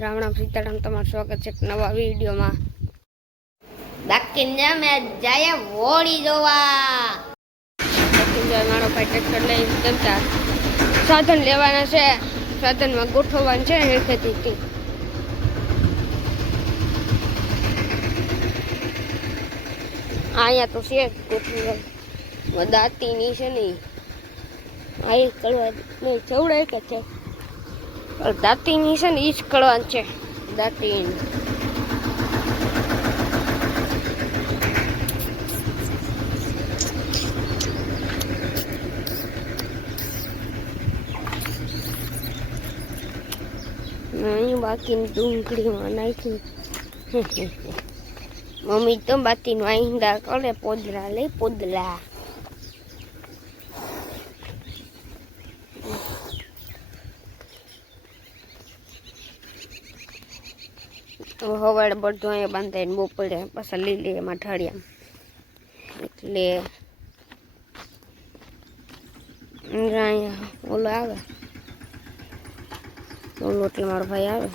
રામ રામ સીતારામ, તમારું સ્વાગત છે નવા વિડીયોમાં. બાકી મેં જાય હોળી જોવા. મારો ભાઈ ટ્રેક્ટર લઈ જમતા સાધન લેવાના છે, સાધનમાં ગોઠવવાનું છે હેઠેથી. અહીંયા તો છે ગોઠવવા દાંતીની છે ને આ એક કળવા નહીં ચવડાય કે છે દાંતીની છે ને એ જ કળવાનું છે દાંતીની. અહીં બાકીની ડુંગળીમાં નાખી મમ્મી તો બાતીનું આઈંદા કરે પોદરા લે પોદરા. હવાડે બધું અહીંયા બાંધાઈને બપોરે પાછા લઈ લે એમાં ઢાળિયા એટલે અહીંયા ઓલો આવે ઓલો એટલે મારો ભાઈ આવે.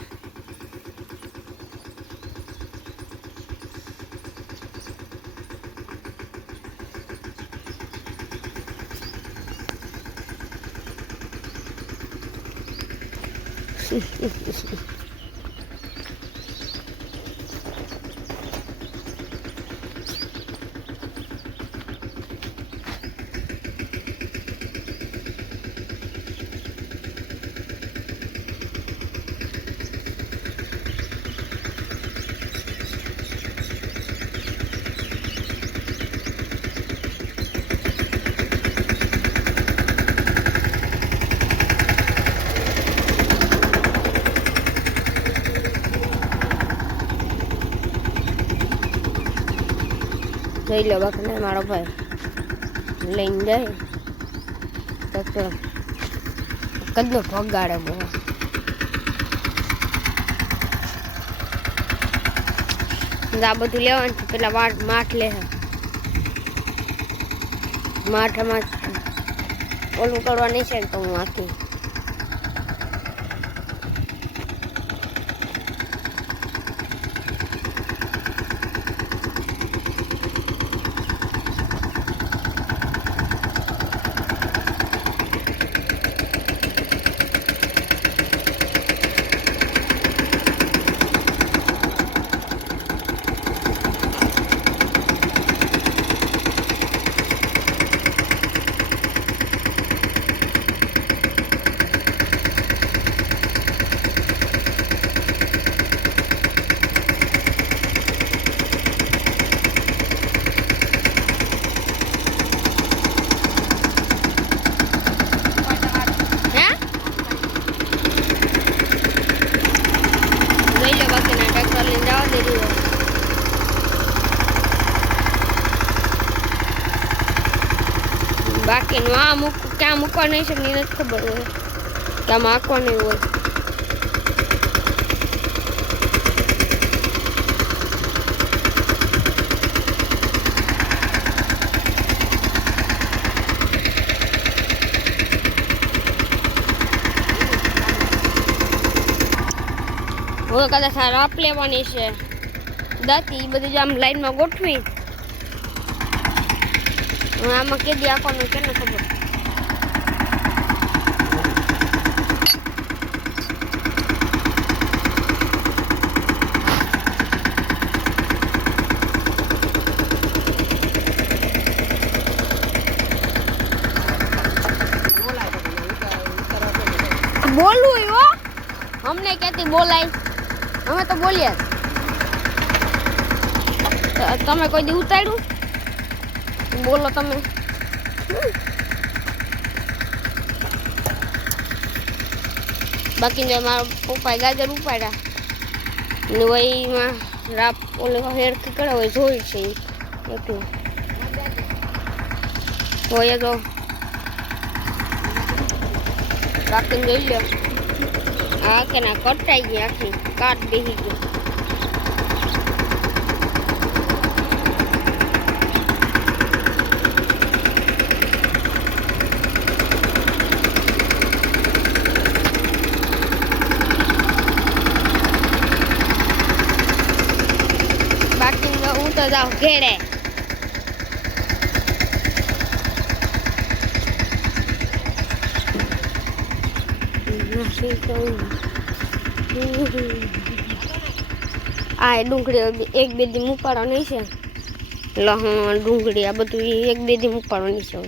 જોઈ લો બાકી મારો ભાઈ લઈને જાય તો કદનો ભગાડે બહુ. આ બધું લેવાનું છે પેલા માઠ લે માઠમાં ઓલું કરવાની છે તો હું આખી બાકીનું આ ક્યાં મૂકવા નહીં છે મને નથી ખબર હોય કે આમાં આંકવા નહીં હોય. હવે કદાચ આ રાપ લેવાની છે દાંતી બધી આમ લાઈનમાં ગોઠવી આમાં કેદી આપવાનું કે ને ખબર. બોલવું હો અમને ક્યાંથી બોલાય, અમે તો બોલીએ. તમે કોઈ દી ઉતાર્યું બોલો તમે. બાકી મારા પપ્પાએ ગાજર ઉપાડ્યા ને વહીમાં રાપ ઓલે હેર કીકડા હોય જોઈ છે એટલું હોય તો બાકી જોઈ લો. આ કે ના કટાઈ ગઈ આખી કાટ બેસી ગઈ. જાઓ ઘેરે. આ ડુંગળી એક બે દી ઉપાડવાની છે. લહણ ડુંગળી આ બધું એક બે દી ઉપાડવાની છે.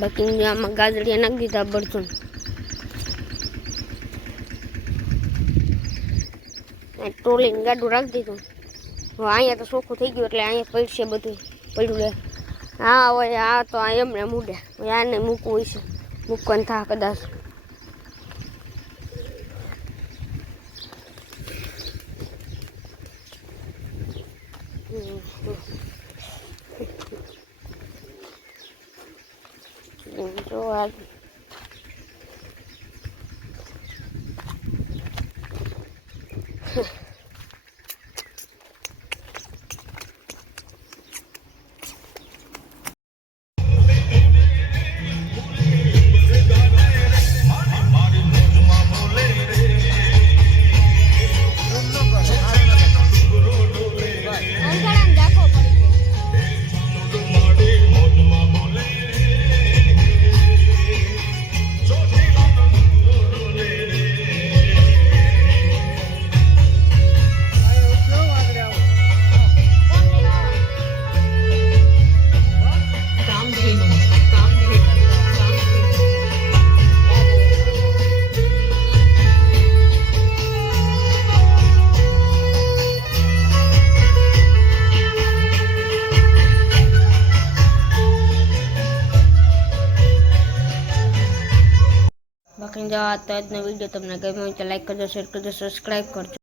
બાકી આમાં ગાજડિયા નાખી દીધા બળતું. ટ્રોલીને ગાડું રાખી દીધું. હવે અહીંયા તો ચોખ્ખું થઈ ગયું એટલે અહીંયા પડશે બધું પડ્યું લે. હા હોય આ તો આ એમને મૂડે આને મૂકવું હોય છે. મૂકવાનું થા કદાચ. જો આ બાકી જો આ તો આજનો વિડીયો તમને ગમ્યો હોય તો લાઈક કરજો, શેર કરજો, સબસ્ક્રાઈબ કરજો.